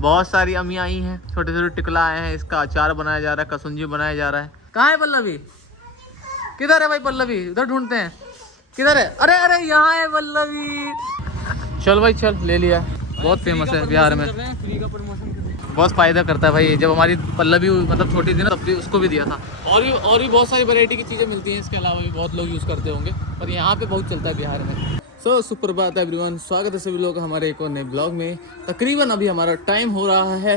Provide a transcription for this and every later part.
बहुत सारी अम्मियाँ आई हैं, छोटे छोटे टिकला आए हैं, इसका अचार बनाया जा रहा है, कसुंजी बनाया जा रहा है। कहाँ है पल्लवी? किधर है भाई पल्लवी? उधर ढूंढते हैं, किधर है? अरे अरे यहाँ है पल्लवी। चल भाई चल, ले लिया। बहुत फेमस है बिहार में, बहुत फायदा करता है भाई। जब हमारी पल्लवी मतलब छोटी थी ना तब भी उसको भी दिया था। और भी बहुत सारी वैरायटी की चीज़ें मिलती हैं, इसके अलावा भी बहुत लोग यूज़ करते होंगे, पर यहाँ पे बहुत चलता है बिहार में। सुप्रभात एवरीवन, स्वागत है सभी लोग हमारे एक और नए ब्लॉग में। तकरीबन अभी हमारा टाइम हो रहा है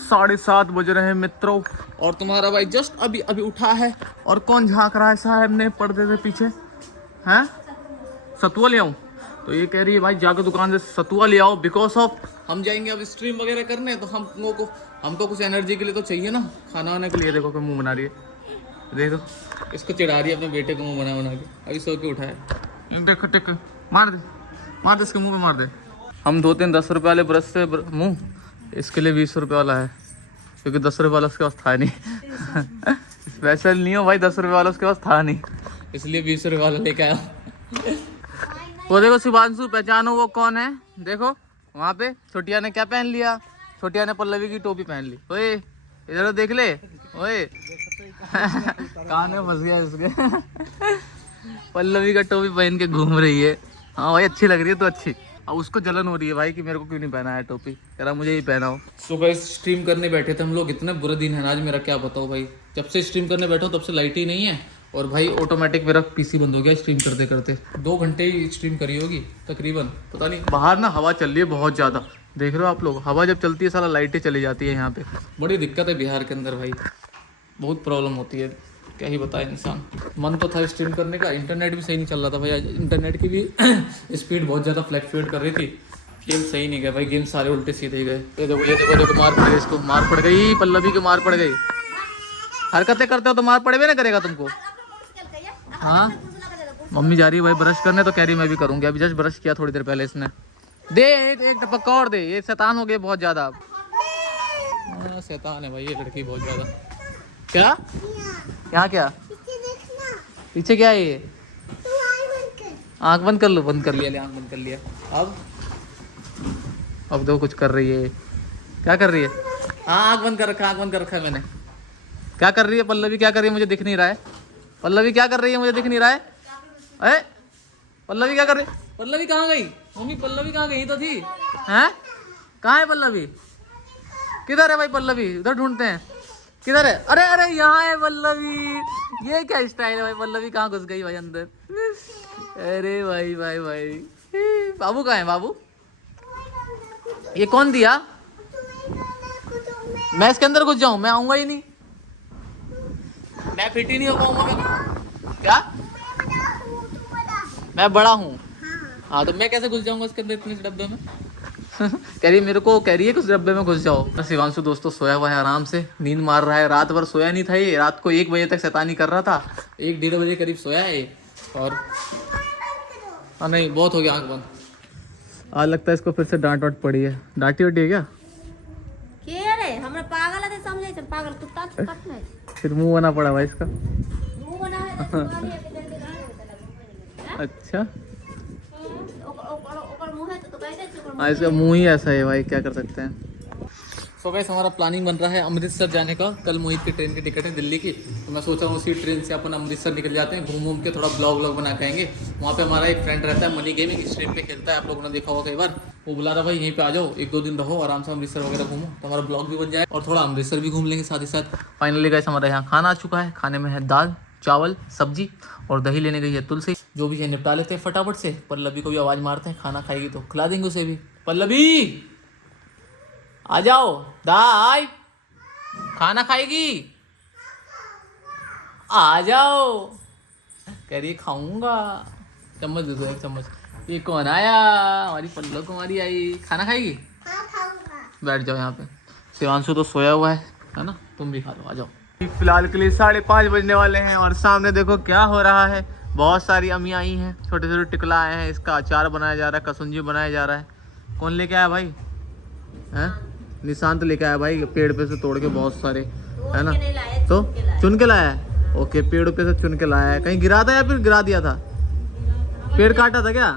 7:30 बज रहे हैं मित्रों, और तुम्हारा भाई जस्ट अभी अभी उठा है। और कौन झाँक रहा है साहब ने पर्दे से पीछे? हैं, सतुआ ले आऊँ? तो ये कह रही है भाई जाकर दुकान से सतुआ ले आओ, बिकॉज ऑफ हम जाएंगे अब स्ट्रीम वगैरह करने, तो हमको कुछ एनर्जी के लिए तो चाहिए ना, खाना वाने के लिए। देखो कोई मुंह बना रही है, देखो इसको चिढ़ा रही है अपने बेटे को मुंह बना के। अभी सो के उठा है, देखो टिक मार दे इसके मुंह पे मार दे। हम 2-3 10 रुपये वाले ब्रश से मुंह, इसके लिए 20 रुपये वाला है, क्योंकि 10 रुपये वाला उसके पास था नहीं। स्पेशल नहीं हो भाई, 10 रुपये वाला उसके पास था नहीं, इसलिए 20 रुपये वाला लेके आया। वो देखो शिवांशु, पहचानो वो कौन है? देखो वहाँ पे छोटिया ने क्या पहन लिया, छोटिया ने पल्लवी की टोपी पहन ली। ओए इधर देख ले, ओए कान में फंस गया इसके। पल्लवी का टोपी पहन के घूम रही है। हाँ भाई अच्छी लग रही है तो अच्छी। अब उसको जलन हो रही है भाई कि मेरे को क्यों नहीं पहना है टोपी, कह रहा मुझे ही पहनाओ। सुबह स्ट्रीम करने बैठे थे हम लोग, इतना बुरा दिन है आज मेरा, क्या बताओ भाई। जब से स्ट्रीम करने बैठा हूँ तब से लाइट ही नहीं है, और भाई ऑटोमेटिक मेरा पीसी बंद हो गया स्ट्रीम करते करते। 2 घंटे ही स्ट्रीम करी होगी तकरीबन, पता नहीं। बाहर ना हवा चल रही है बहुत ज़्यादा, देख रहे हो आप लोग, हवा जब चलती है सारा लाइटें चली जाती है यहाँ पे। बड़ी दिक्कत है बिहार के अंदर भाई, बहुत प्रॉब्लम होती है, क्या ही बताए इंसान। मन तो था स्ट्रीम करने का, इंटरनेट भी सही नहीं चल रहा था भाई। इंटरनेट की भी स्पीड बहुत ज़्यादा फ्लैक्चुएट कर रही थी, गेम सही नहीं गया भाई, गेम सारे उल्टे सीधे ही गए। ये देखो मार पड़ गई, इसको मार पड़ गई, पल्लवी को मार पड़ गई। हरकतें करते हो तो मार पड़े भी ना करेगा तुमको। हाँ मम्मी जा रही है भाई ब्रश करने, तो कह रही मैं भी करूँगी। अभी जस्ट ब्रश किया थोड़ी देर पहले इसने। दे एक टपक और दे, ये शैतान हो गए बहुत ज़्यादा। शैतान है भाई ये लड़की बहुत ज़्यादा। क्या यहाँ क्या पीछे क्या है ये? आँख बंद कर लो, बंद कर लिया, आँख बंद कर लिया। अब दो कुछ कर रही है, क्या कर रही है? हाँ आँख बंद कर रखा, आँख बंद कर रखा है मैंने। क्या कर रही है पल्लवी, क्या कर रही है मुझे दिख नहीं रहा है। पल्लवी क्या कर रही है मुझे दिख नहीं रहा है। अरे पल्लवी क्या कर रही है? पल्लवी कहाँ गई मम्मी? पल्लवी कहाँ गई तो थी? हैं कहाँ है पल्लवी? किधर है भाई पल्लवी? उधर ढूंढते हैं, किधर है? अरे अरे यहाँ है पल्लवी। ये क्या स्टाइल है भाई? पल्लवी कहाँ घुस गई भाई अंदर? अरे भाई भाई भाई, बाबू कहाँ है बाबू? ये कौन दिया? मैं इसके अंदर घुस जाऊं? मैं आऊंगा ही नहीं, मैं फिट ही नहीं हो पाऊंगा। क्या मैं बड़ा हूँ? हाँ तो मैं कैसे घुस जाऊंगा उसके अंदर इतने डब्बे में? कह रही मेरे को, कह रही है कुछ डब्बे में घुस जाओ। शिवांशु दोस्तों सोया हुआ है, आराम से नींद मार रहा है। रात भर सोया नहीं था ये, रात को 1 बजे तक शैतानी कर रहा था, 1-1:30 बजे करीब सोया है ये। और हाँ नहीं बहुत हो गया, आँख बंद। आज लगता है इसको फिर से डांट वाट पड़ी है। डांटी वाटी है क्या? पागल कुत्ता फिर मुंह बना पड़ा भाई इसका। अच्छा हाँ इसका मुंह ही ऐसा है भाई, क्या कर सकते हैं। सो गाइस हमारा प्लानिंग बन रहा है अमृतसर जाने का। कल मोहित की ट्रेन की टिकट है दिल्ली की, तो मैं सोचा हूँ उसी ट्रेन से अपन अमृतसर निकल जाते हैं, घूम के थोड़ा ब्लॉग बना के आएंगे। वहाँ पे हमारा एक फ्रेंड रहता है मनी गेमिंग, स्ट्रीम पे खेलता है, आप लोगों ने देखा होगा कई बार। वो बुला रहा भाई यहीं पे आ जाओ, 1-2 दिन रहो आराम से, अमृतसर वगैरह घूमो, तो हमारा ब्लॉग भी बन जाए और थोड़ा अमृतसर भी घूम लेंगे साथ ही साथ। फाइनली गाइस हमारे यहाँ खाना आ चुका है, खाने में है दाल चावल सब्जी और दही लेने गई है तुलसी। जो भी है निपटा लेते हैं फटाफट से। पल्लवी को भी आवाज़ मारते हैं, खाना खाएगी तो खिला देंगे उसे भी। पल्लवी आ जाओ, दाई खाना खाएगी, आ जाओ। कह रही खाऊंगा, चम्मच दे दो, एक चम्मच। ये कौन आया? हमारी पल्लव कुमारी आई, खाना खाएगी? बैठ जाओ यहाँ पे। शिवांशु तो सोया हुआ है ना, तुम भी खा लो, आ जाओ। फिलहाल के लिए 5:30 बजने वाले हैं, और सामने देखो क्या हो रहा है। बहुत सारी अम्मियाँ आई हैं, छोटे छोटे टिकला आए हैं, इसका अचार बनाया जा रहा है, कसुंजी बनाया जा रहा है। कौन लेके आया भाई? हैं निशांत लेके आया भाई, पेड़ पे से तोड़ के बहुत सारे, है ना। तो चुन के लाया है, ओके पेड़ों पे से चुन के लाया है। कहीं गिरा था या फिर गिरा दिया था? पेड़ काटा था क्या?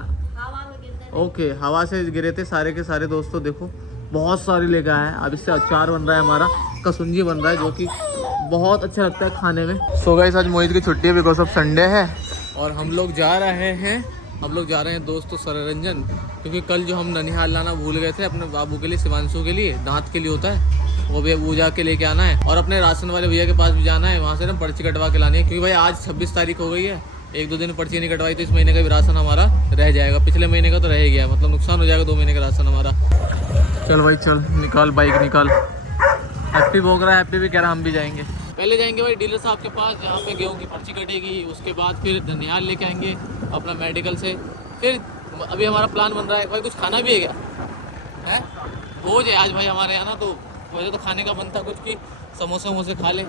ओके हवा से गिरे थे सारे के सारे दोस्तों। देखो बहुत सारी लेके आए हैं। अब इससे अचार बन रहा है, हमारा कसुंजी बन रहा है, जो कि बहुत अच्छा लगता है खाने में। सो गाइस आज मोहित की छुट्टी है बिकॉज ऑफ संडे है और हम लोग जा रहे हैं दोस्तों सररंजन, क्योंकि कल जो हम ननिहाल लाना भूल गए थे अपने बाबू के लिए, शिवांशु के लिए, दांत के लिए होता है, वो भी वो जाके लेके आना है। और अपने राशन वाले भैया के पास भी जाना है, वहाँ से ना पर्ची कटवा के लानी है, क्योंकि भाई आज 26 तारीख हो गई है, 1-2 दिन पर्ची नहीं कटवाई तो इस महीने का भी राशन हमारा रह जाएगा। पिछले महीने का तो रह गया, मतलब नुकसान हो जाएगा 2 महीने का राशन हमारा। चल भाई चल, निकाल बाइक निकाल। हैप्पी भोग रहा है, हैप्पी भी कह रहा हम भी जाएंगे। पहले जाएंगे भाई डीलर साहब के पास, जहाँ पे गेहूँ की पर्ची कटेगी, उसके बाद फिर ननिहाल लेके आएंगे अपना मेडिकल से। फिर अभी हमारा प्लान बन रहा है भाई, कुछ खाना भी है क्या है, भोज है आज भाई हमारे यहाँ ना, तो मुझे तो खाने का मन था कुछ कि समोसे वमोसे खा ले,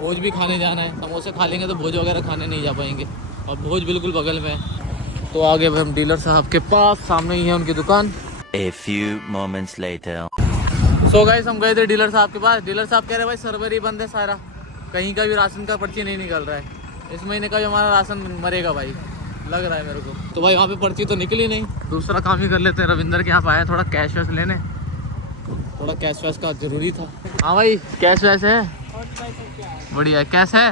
भोज भी खाने जाना है। समोसे खा लेंगे तो भोज वगैरह खाने नहीं जा पाएंगे, और भोज बिल्कुल बगल में है। तो आगे हम डीलर साहब के पास, सामने ही है उनकी दुकान। A few moments later. So guys हम गए थे डीलर साहब के पास। डीलर साहब कह रहे भाई सर्वर ही बंद है सारा, कहीं का भी राशन का पर्ची नहीं निकल रहा है, इस महीने का भी हमारा राशन मरेगा भाई, लग रहा है मेरे को। तो भाई वहाँ पे पर्ची तो निकली नहीं, दूसरा काम ही कर लेते हैं। रविंदर के यहाँ पे आए थोड़ा कैश वैश लेने, थोड़ा कैश वैश का जरूरी था। हाँ भाई कैश वैश है, बढ़िया है, कैश है,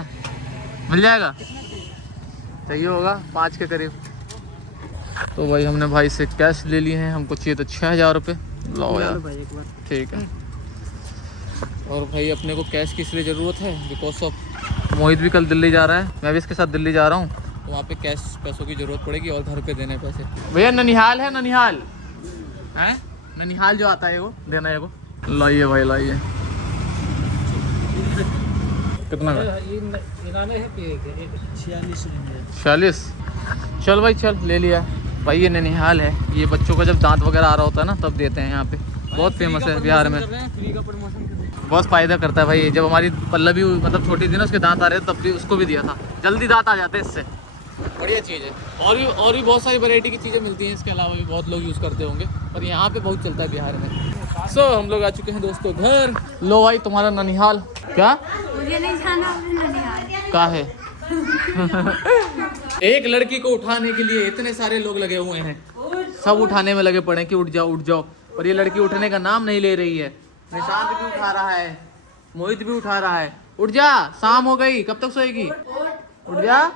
मिल जाएगा, चाहिए होगा 5 के करीब। तो भाई हमने भाई से कैश ले लिए हैं, हमको चाहिए तो 6000 रुपये। लो यार ठीक है। और भाई अपने को कैश की इसलिए ज़रूरत है बिकॉज ऑफ मोहित भी कल दिल्ली जा रहा है, मैं भी इसके साथ दिल्ली जा रहा हूँ, तो वहाँ पे कैश पैसों की ज़रूरत पड़ेगी और घर पे देने पैसे। भैया ननिहाल है, ननिहाल है, ननिहाल जो आता है वो देना है, वो लाइए भाई लाइए। कितना का? 46। चल भाई चल, ले लिया भाई। ये ननिहाल है, ये बच्चों का जब दांत वगैरह आ रहा होता है ना तब देते हैं यहाँ पे, बहुत फेमस है बिहार में, बहुत फ़ायदा करता है भाई। जब हमारी पल्लवी मतलब छोटी थी ना, उसके दांत आ रहे थे तब भी उसको भी दिया था, जल्दी दांत आ जाते हैं इससे, बढ़िया चीज़ है। और भी बहुत सारी वैरायटी की चीज़ें मिलती हैं, इसके अलावा भी बहुत लोग यूज़ करते होंगे, पर यहाँ पे बहुत चलता है बिहार में। सो हम लोग आ चुके हैं दोस्तों घर। लो भाई तुम्हारा ननिहाल। क्या? मुझे नहीं जाना ननिहाल। का है? एक लड़की को उठाने के लिए इतने सारे लोग लगे हुए हैं, सब उठाने में लगे पड़े कि उठ जाओ उठ जाओ, पर ये लड़की उठने का नाम नहीं ले रही है। निशांत भी उठा रहा है, मोहित भी उठा रहा है, उठ जा, शाम हो गई, कब तक सोएगी, उठ जा।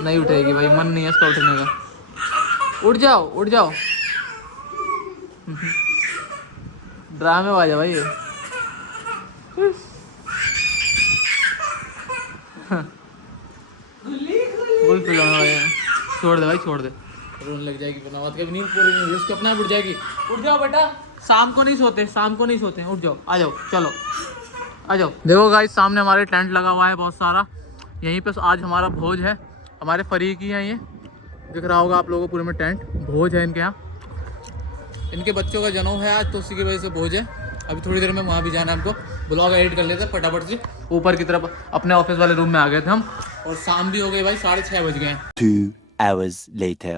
नहीं उठेगी भाई, मन नहीं है इसका उठने का, उठ जाओ उठ जाओ। ड्रामे वाजा भाई ये। छोड़ दे भाई छोड़ दे, रोने लग जाएगी, बनावट कभी नींद पूरी नहीं हुई उसकी, अपना उठ जाएगी। उठ जाओ बेटा, शाम को नहीं सोते, शाम को नहीं सोते, उठ जाओ, आ जाओ, चलो आ जाओ। देखो गाइस सामने हमारे टेंट लगा हुआ है बहुत सारा, यहीं पे आज हमारा भोज है, हमारे फरीक ही हैं, ये दिख रहा होगा आप लोगों को पूरे में टेंट, भोज है इनके यहाँ, इनके बच्चों का जन्म है आज, तो उसी की वजह से भोज है। अभी थोड़ी देर में वहाँ भी जाना है हमको, ब्लॉग एडिट कर लेते हैं फटाफट से। ऊपर की तरफ अपने ऑफिस वाले रूम में आ गए थे हम, और शाम भी हो गई भाई, 6:30 बज गए हैं। 2 hours later.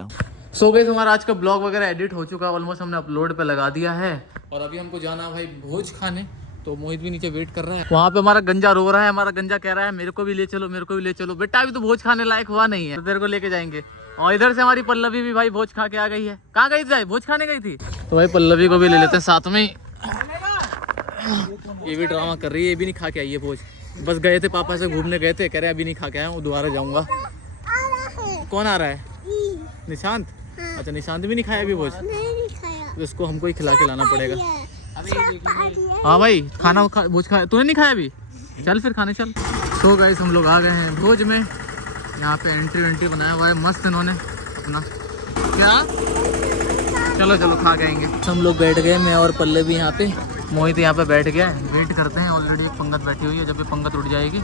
सो गई हमारा आज का ब्लॉग वगैरह एडिट हो चुका है, ऑलमोस्ट हमने अपलोड पे लगा दिया है, और अभी हमको जाना भाई भोज खाने। तो मोहित भी नीचे वेट कर रहा है, वहाँ पे हमारा गंजा रो रहा है, हमारा गंजा कह रहा है मेरे को भी ले चलो, मेरे को भी ले चलो। बेटा अभी तो भोज खाने लायक हुआ नहीं है, तो तेरे को लेके जाएंगे। और इधर से हमारी पल्लवी भी भाई भोज खा के आ गई है। कहाँ गई थी? भोज खाने गई थी। तो भाई पल्लवी को भी ले लेते हैं साथ में। ये भी ड्रामा कर रही है, ये भी नहीं खा के आई है भोज, बस गए थे पापा से घूमने गए थे, कह रहे अभी नहीं खा के आया हूँ, दोबारा जाऊँगा। कौन आ रहा है? निशांत। अच्छा निशांत भी नहीं खाया अभी भोज, तो इसको हमको ही खिला के लाना पड़ेगा। हाँ भाई खाना भोज खा, तूने नहीं खाया अभी? चल फिर खाने चल। तो गाइस हम लोग आ गए हैं भोज में, यहाँ पे एंट्री बनाया हुआ है मस्त इन्होंने अपना। क्या? चलो चलो खा के आएंगे। हम लोग बैठ गए, मैं और पल्लवी यहाँ पे, मोहित यहाँ पे बैठ गया, वेट करते हैं। ऑलरेडी एक पंगत बैठी हुई है, जब ये पंगत उठ जाएगी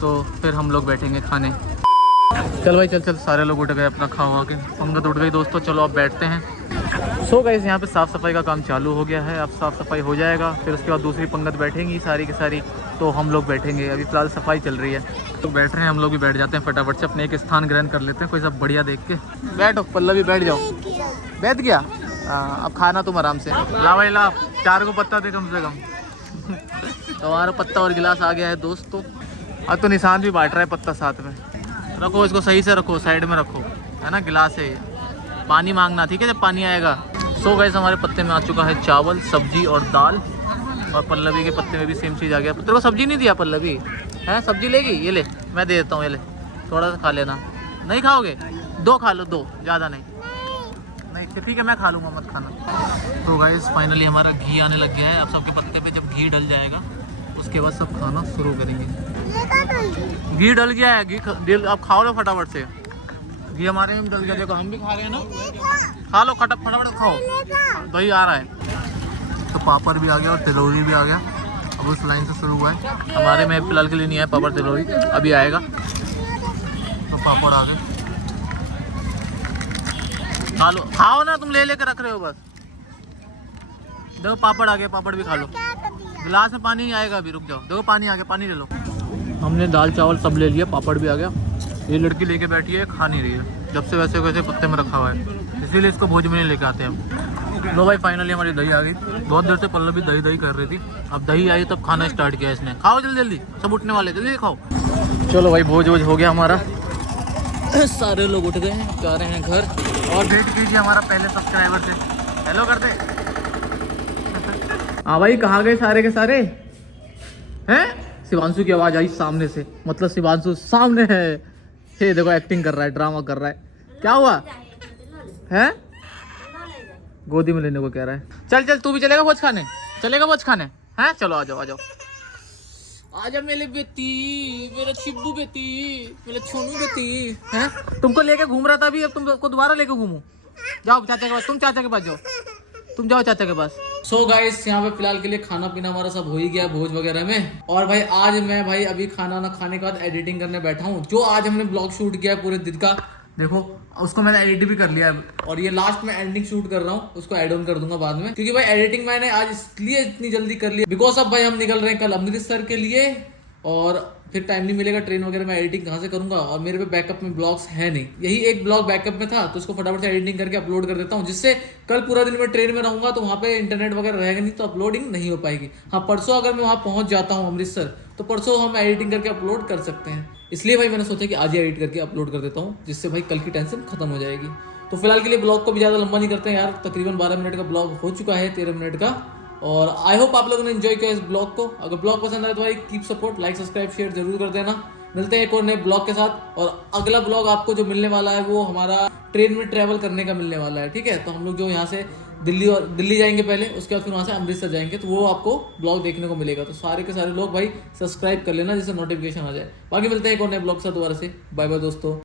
तो फिर हम लोग बैठेंगे खाने। चल भाई चल चल, सारे लोग उठ गए अपना खा हुआ के, पंगत उठ गई दोस्तों, चलो अब बैठते हैं। सो गाइस यहाँ पे साफ़ सफाई का काम चालू हो गया है, अब साफ़ सफाई हो जाएगा, फिर उसके बाद दूसरी पंगत बैठेंगी सारी की सारी, तो हम लोग बैठेंगे। अभी फिलहाल सफाई चल रही है, तो बैठ रहे हैं हम लोग भी, बैठ जाते हैं फटाफट से, अपने एक स्थान ग्रहण कर लेते हैं कोई सब बढ़िया देख के। बैठो पल्लवी, बैठ जाओ। बैठ गया? अब खाना तुम आराम से। ला भाई ला, 4 को पत्ता दे कम से कम। तो हमारा पत्ता और गिलास आ गया है दोस्तों। अब तो निशान भी बांट रहा है पत्ता साथ में। रखो इसको सही से रखो, साइड में रखो, है ना, गिलास है ये। पानी मांगना ठीक है जब पानी आएगा। सो गाइस हमारे पत्ते में आ चुका है चावल, सब्जी और दाल। और पल्लवी के पत्ते में भी सेम चीज़ आ गया। तेरे को सब्जी नहीं दिया पल्लवी? है सब्जी लेगी? ये ले, मैं दे देता हूँ, ये ले, थोड़ा सा खा लेना। नहीं खाओगे? 2 खा लो, 2, ज़्यादा नहीं। नहीं ठीक है, मैं खा लूँगा, मत खाना। तो गाइस फाइनली हमारा घी आने लग गया है। अब सबके पत्ते पे जब घी डल जाएगा उसके बाद सब खाना शुरू करेंगे। घी डल गया है, अब खाओ लो फटाफट से। घी हमारे में डल गया, देखो हम भी खा रहे हैं ना। खा लो फटाफट खाओ, दही आ रहा है। तो पापड़ भी आ गया और तिलौरी भी आ गया। अब उस लाइन से शुरू हुआ है। हमारे में फिलहाल के लिए नहीं है पापड़ तिलौरी, अभी आएगा। तो पापड़ आ गए, खा लो, खाओ ना, तुम ले लेकर रख रहे हो बस। देखो पापड़ आ गया, पापड़ भी खा लो। गिलास में पानी आएगा अभी, रुक जाओ। देखो पानी आ गया, पानी ले लो। हमने दाल चावल सब ले लिया, पापड़ भी आ गया। ये लड़की लेके बैठी है, खा नहीं रही है, जब से वैसे वैसे पत्ते में रखा हुआ है, इसीलिए इसको भोज में नहीं लेके आते हम। लो भाई फाइनली हमारी दही आ गई। बहुत देर से पल्लवी दही कर रही थी, अब दही आई तब खाना स्टार्ट किया इसने। खाओ जल्दी जल्दी, सब उठने वाले, जल्दी खाओ। चलो भाई भोज हो गया हमारा। सारे लोग उठ गए हैं, जा रहे हैं घर। और वेट कीजिए हमारा पहले सब्सक्राइबर से, हेलो कर दे। हाँ भाई कहाँ गए सारे के सारे हैं? शिवांशु की आवाज़ आई सामने से, मतलब शिवांशु सामने है। ये देखो एक्टिंग कर रहा है, ड्रामा कर रहा है। क्या हुआ है? गोदी में लेने को कह रहा है। चल चल तू भी चलेगा भोज खाने? चलेगा भोज खाने? हैं चलो आ जाओ आ जाओ। आजा मेरे बेटी, मेरा छिब्बू बेटी, मेरा छोनू बेटी। हैं तुमको लेके घूम रहा था अभी, अब तुमको दोबारा लेके घूमूं? जाओ चाचा के पास, तुम चाचा के पास जाओ, तुम जाओ चाचा के पास। सो गाइस यहाँ पे फिलहाल के लिए खाना पीना हमारा सब हो ही गया भोज वगैरह में। और भाई आज मैं भाई अभी खाना ना खाने के बाद एडिटिंग करने बैठा हूँ। जो आज हमने ब्लॉग शूट किया है पूरे दिन का, देखो उसको मैंने एडिट भी कर लिया है। और ये लास्ट में एडिटिंग शूट कर रहा हूँ, उसको ऐड ऑन कर दूंगा बाद में। क्योंकि भाई एडिटिंग मैंने आज इसलिए इतनी जल्दी कर लिया बिकॉज अब भाई हम निकल रहे हैं कल अमृतसर के लिए, और फिर टाइम नहीं मिलेगा, ट्रेन वगैरह में एडिटिंग कहाँ से करूंगा। और मेरे पे बैकअप में ब्लॉग्स है नहीं, यही एक ब्लॉग बैकअप में था, तो उसको फटाफट से एडिटिंग करके अपलोड कर देता हूँ, जिससे कल पूरा दिन मैं ट्रेन में रहूंगा तो वहाँ पे इंटरनेट वगैरह रहेगा नहीं, तो अपलोडिंग नहीं हो पाएगी। हाँ परसों अगर मैं वहाँ पहुँच जाता हूँ अमृतसर, तो परसों हम एडिटिंग करके अपलोड कर सकते हैं। इसलिए भाई मैंने सोचा कि आज ही एडिट करके अपलोड कर देता हूँ, जिससे भाई कल की टेंशन खत्म हो जाएगी। तो फिलहाल के लिए ब्लॉग को भी ज़्यादा लंबा नहीं करते हैं यार, तकरीबन 12 मिनट का ब्लॉग हो चुका है, 13 मिनट का। और आई होप आप लोगों ने एंजॉय किया इस ब्लॉग को। अगर ब्लॉग पसंद आए तो भाई keep support, like subscribe share जरूर कर देना। मिलते हैं एक और नए ब्लॉग के साथ। और अगला ब्लॉग आपको जो मिलने वाला है वो हमारा ट्रेन में ट्रैवल करने का मिलने वाला है, ठीक है। तो हम लोग जो यहाँ से दिल्ली जाएंगे पहले, उसके बाद फिर वहाँ से अमृतसर जाएंगे, तो वो आपको ब्लॉग देखने को मिलेगा। तो सारे के सारे लोग भाई सब्सक्राइब कर लेना जिससे नोटिफिकेशन आ जाए। बाकी मिलते हैं एक और नए ब्लॉग के साथ दोबारा से। बाय बाय दोस्तों।